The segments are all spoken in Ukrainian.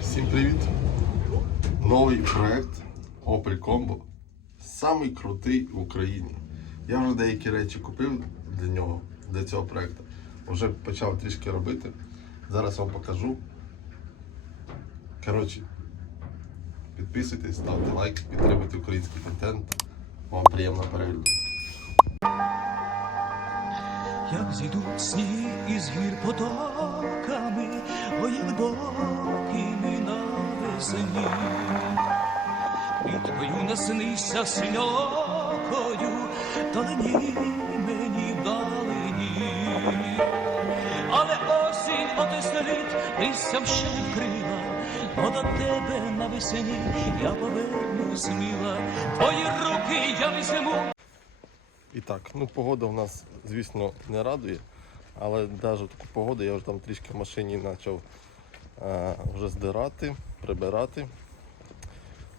Всім привіт! Новий проект Opel Combo. Самий крутий в Україні. Я вже деякі речі купив для нього, для цього проекту. Вже почав трішки робити. Зараз вам покажу. Коротше, підписуйтесь, ставте лайк, підтримуйте український контент. Вам приємного перегляду. Як зійдуть сніг із гір ой, як глибокими навесні. І твою наснися синьокою, далині мені вдалині. Але осінь отесноліт листям ще не вкрила, бо до тебе навесні я поверну сміла, твої руки я візьму. І так, ну погода у нас, звісно, не радує, але навіть таку погоду я вже там трішки в машині почав е, вже здирати, прибирати.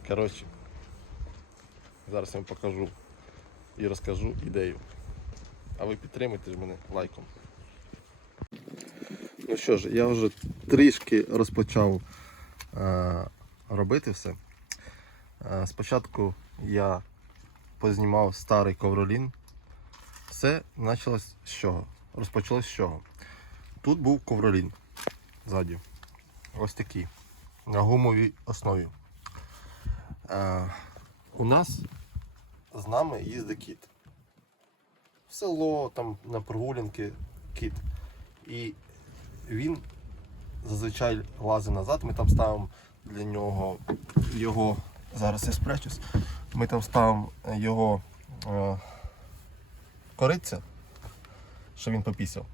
Коротше, зараз я вам покажу і розкажу ідею. А ви підтримуйте ж мене лайком. Ну що ж, я вже трішки розпочав е, робити все. Е, спочатку я познімав старий ковролін. Все почалось з чого? Розпочалось з чого? Тут був ковролін ззаді. Ось такий. На гумовій основі. Е, у нас з нами їздить кіт. В село, там на прогулянки кіт. І він зазвичай лазить назад. Ми там ставимо для нього його. Зараз я спрячусь. Ми там ставимо його е, кориця, що він попісяв.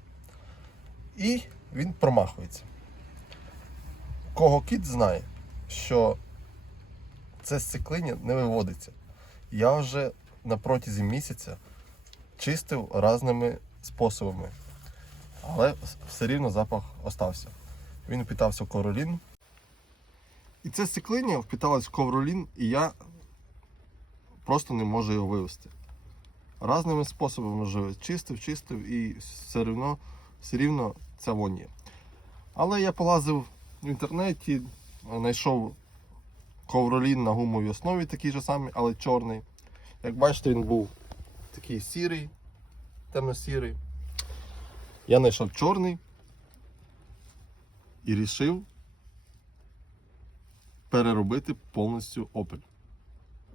І він промахується. Кого кіт знає, що це сциклиння не виводиться. Я вже на протязі місяця чистив різними способами. Але все рівно запах остався. Він впітався в ковролін. І це сциклиння впіталось в ковролін, і я просто не можу його вивести. Разними способами вже чистив, чистив і все рівно, все рівно ця вонь. Але я полазив в інтернеті, знайшов ковролін на гумовій основі такий же самий, але чорний. Як бачите, він був такий сірий, темно-сірий. Я знайшов чорний і вирішив переробити повністю Opel.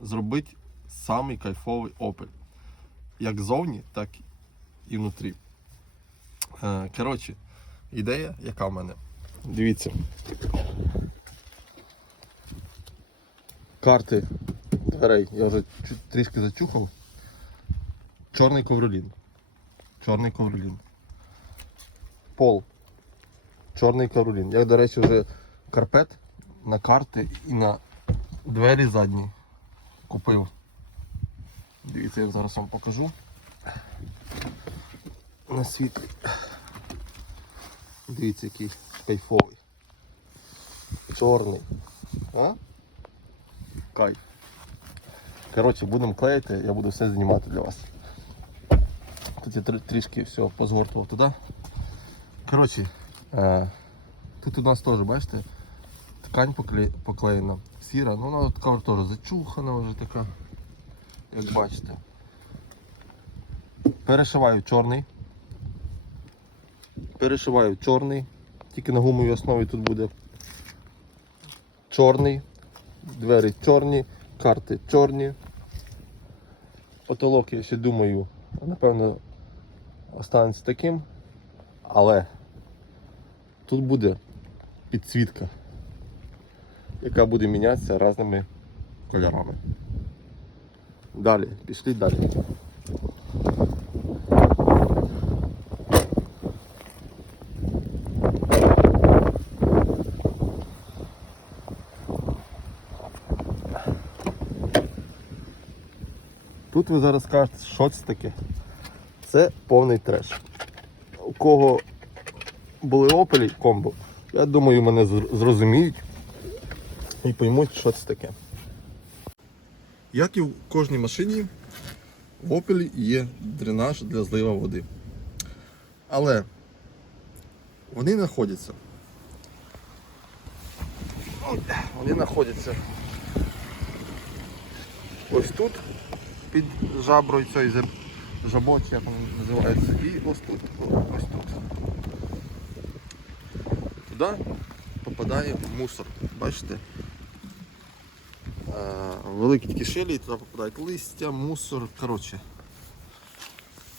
Зробити самий кайфовий Opel. Як зовні, так і внутрі. Е, Коротше, ідея, яка в мене. Дивіться. Карти дверей я вже трішки зачухав. Чорний ковролін. Чорний ковролін. Пол. Чорний ковролін. Я, до речі, вже карпет на карти і на двері задні купив. Дивіться, я зараз вам покажу. На світлі. Дивіться, який кайфовий. Чорний. А? Кайф. Коротше, будемо клеїти, я буду все знімати для вас. Тут я тр- трішки все позгортував туди. Коротше, е, тут у нас теж, бачите, ткань покле- поклеєна. Сіра, ну вона така теж зачухана вже така, як бачите. Перешиваю чорний. Перешиваю чорний. Тільки на гумовій основі тут буде чорний. Двері чорні, карти чорні. Потолок, я ще думаю, напевно, останеться таким. Але тут буде підсвітка, яка буде мінятися різними кольорами. Далі, пішли далі. Тут ви зараз скажете, що це таке. Це повний треш. У кого були Opel комбо, я думаю, мене зрозуміють і поймуть, що це таке. Як і в кожній машині, в Opel є дренаж для злива води. Але вони знаходяться Вони знаходяться ось тут, під жаброю цієї жаботі, як воно називається, і ось тут. Ось тут. Туди попадає мусор. Бачите? Великі такі щелі, туди попадають листя, мусор. Коротше.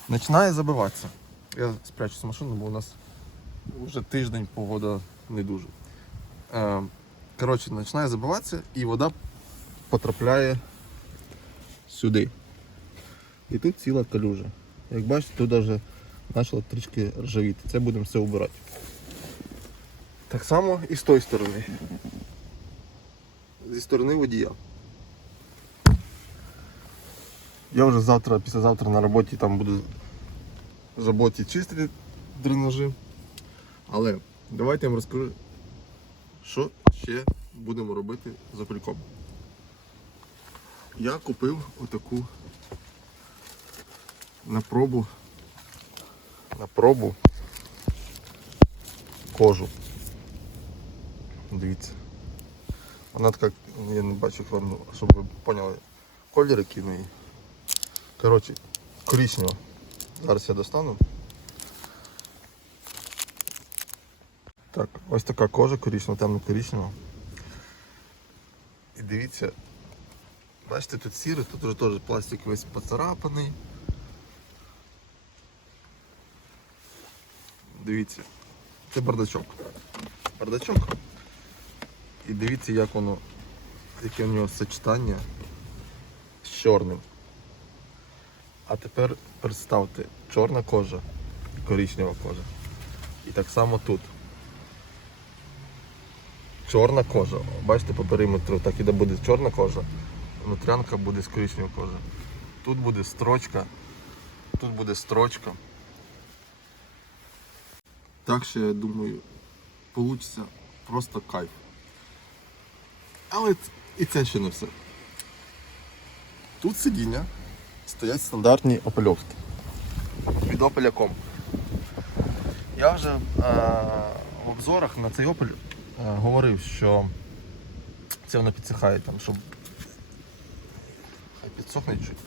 Починає забиватися. Я спрячуся в машину, бо у нас вже тиждень погода не дуже. Е, Коротше, починає забиватися і вода потрапляє сюди. І тут ціла калюжа. Як бачите, тут вже почало трішки ржавіти. Це будемо все убирати. Так само і з тої сторони. Зі сторони водія. Я вже завтра, післязавтра на роботі там буду в роботі чистити дренажі. Але давайте я вам розкажу, що ще будемо робити з опельком. Я купив отаку на пробу на пробу кожу. Дивіться. Вона така, я не бачу, вам, щоб ви поняли колір, який в неї. Коротше, коричнева. Зараз я достану. Так, ось така кожа коричнева, темно коричнева. І дивіться, бачите, тут сіре, тут вже теж пластик весь поцарапаний. Дивіться, це бардачок. Бардачок. І дивіться, як воно, яке у нього сочетання з чорним. А тепер представте, чорна кожа, коричнева кожа. І так само тут. Чорна кожа. Бачите, по периметру так іде буде чорна кожа, внутрянка буде з коричневою кожа. Тут буде строчка, тут буде строчка. Так що я думаю, вийде просто кайф. Але і це ще не все. Тут сидіння стоять стандартні опельовські. Від Opel Comp. Я вже е, в обзорах на цей Opel е, говорив, що це воно підсихає там, щоб підсохне чуть.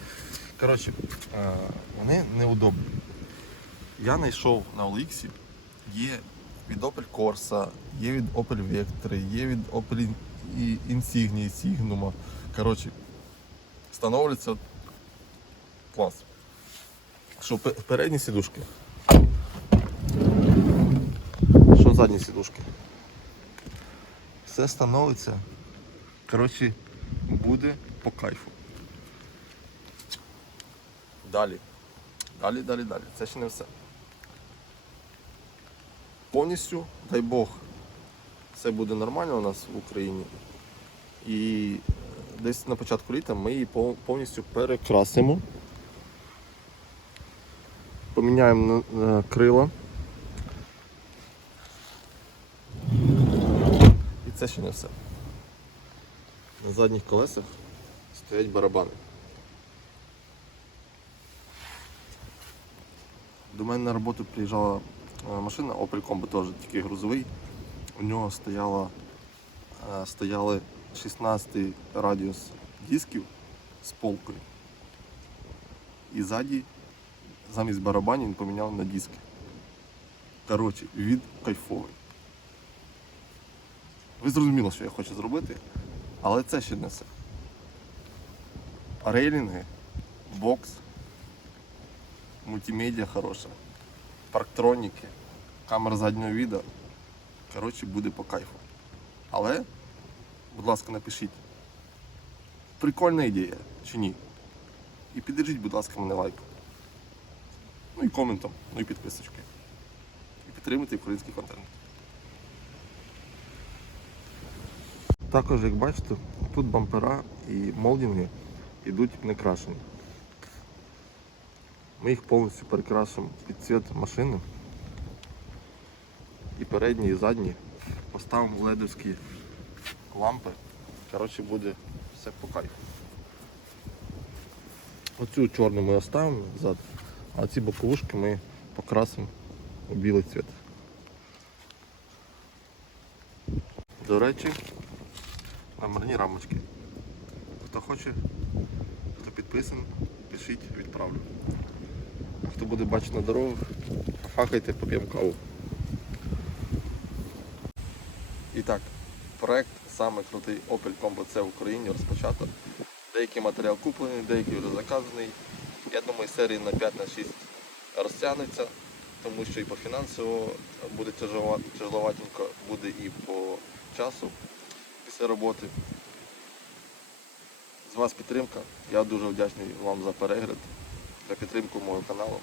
Коротше, е, вони неудобні. Я знайшов на OLX, є від Opel Corsa, є від Opel Vectra, є від Opel Insignia, Signum. Коротше, встановлюється клас. Що передні сідушки. Що задні сідушки. Все становиться. Коротше, буде по кайфу. Далі. Далі, далі, далі. Це ще не все. Повністю, дай Бог, все буде нормально у нас в Україні. І е, десь на початку літа ми її повністю перекрасимо. Поміняємо на- крила. І це ще не все. На задніх колесах стоять барабани. До мене на роботу приїжджала е, машина Opel Combo теж такий грузовий. У нього стояла, е, стояли 16 радіус дисків з полкою. І ззаді замість барабанів він поміняв на диски. Коротше, від кайфовий. Ви зрозуміли, що я хочу зробити, але це ще не все. Рейлінги, бокс, мультимедіа хороша, парктроніки, камера заднього відео. Коротше, буде по кайфу. Але, будь ласка, напишіть, прикольна ідея чи ні. І піддержіть, будь ласка, мене лайком. Ну і коментом, ну і підписочкою. І підтримуйте український контент. Також, як бачите, тут бампера і молдинги йдуть не крашені. Ми їх повністю перекрасимо під цвіт машини. І передні, і задні. Поставимо ледовські лампи. Коротше, буде все по кайфу. Оцю чорну ми оставимо ззаду, а ці боковушки ми покрасимо у білий цвіт. До речі, номерні рамочки. Хто хоче, хто підписаний, пишіть, відправлю. Хто буде бачити на дорогах, фахайте, поп'ємо каву. І так, проект саме крутий Opel Combo C в Україні розпочато. Деякий матеріал куплений, деякий вже заказаний. Я думаю, серії на 5-6 розтягнеться, тому що і по фінансово буде тяжелова- тяжеловатенько, буде і по часу після роботи. З вас підтримка. Я дуже вдячний вам за перегляд, за підтримку мого каналу.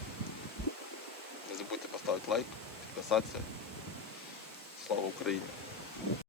Не забудьте поставити лайк, підписатися. Слава Україні!